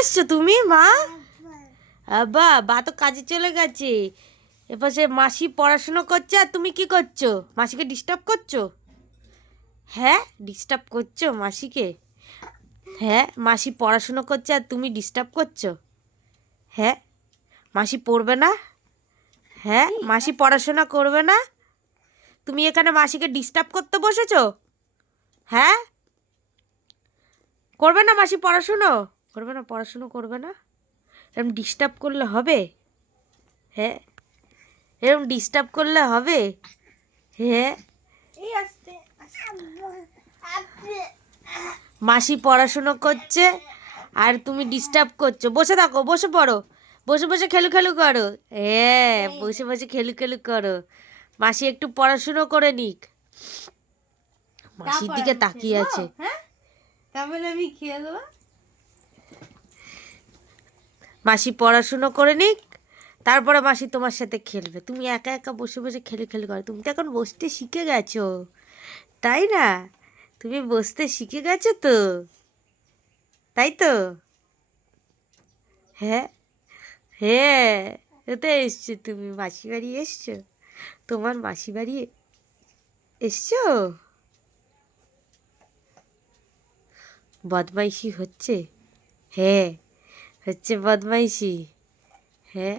এসছো তুমি, মা? আবা বা তো কাজে চলে গেছে। এবার সে মাসি পড়াশুনো করছে আর তুমি কি করছ? মাসিকে ডিস্টার্ব করছ? হ্যাঁ ডিস্টার্ব করছ মাসিকে? হ্যাঁ মাসি পড়াশুনো করছে আর তুমি ডিস্টার্ব করছ? হ্যাঁ মাসি পড়বে না? হ্যাঁ মাসি পড়াশোনা করবে না? তুমি এখানে মাসিকে ডিস্টার্ব করতে বসেছো? হ্যাঁ? করবে না মাসি পড়াশুনো? করবে না পড়াশুনো করবে না? এরকম ডিস্টার্ব করলে হবে? হ্যাঁ এরকম ডিস্টার্ব করলে হবে? হ্যাঁ মাসি পড়াশুনো করছে আর তুমি ডিস্টার্ব করছ। বসে থাকো বসে পড়ো। বসে বসে খেলু খেলু করো। হ্যাঁ বসে বসে খেলু খেলু করো। মাসি একটু পড়াশুনো করে নিক। মাসির দিকে তাকিয়ে আছে। হ্যাঁ? তারপরে আমি খেয়ে দেবো মাসি পড়াশুনো করে নিক, তারপরে মাসি তোমার সাথে খেলবে। তুমি একা একা বসে বসে খেলে খেলে করো, তুমি তো এখন বসতে শিখে গেছো। তাই না? তুমি বসতে শিখে গেছো তো? তাই তো? হ্যাঁ হ্যাঁ কোথায় এসছো তুমি, মাসি বাড়ি এসছো? তোমার মাসি বাড়ি এসছো? বদমাইশি হচ্ছে? হ্যাঁ। হচ্ছে বদমাইশি হ্যাঁ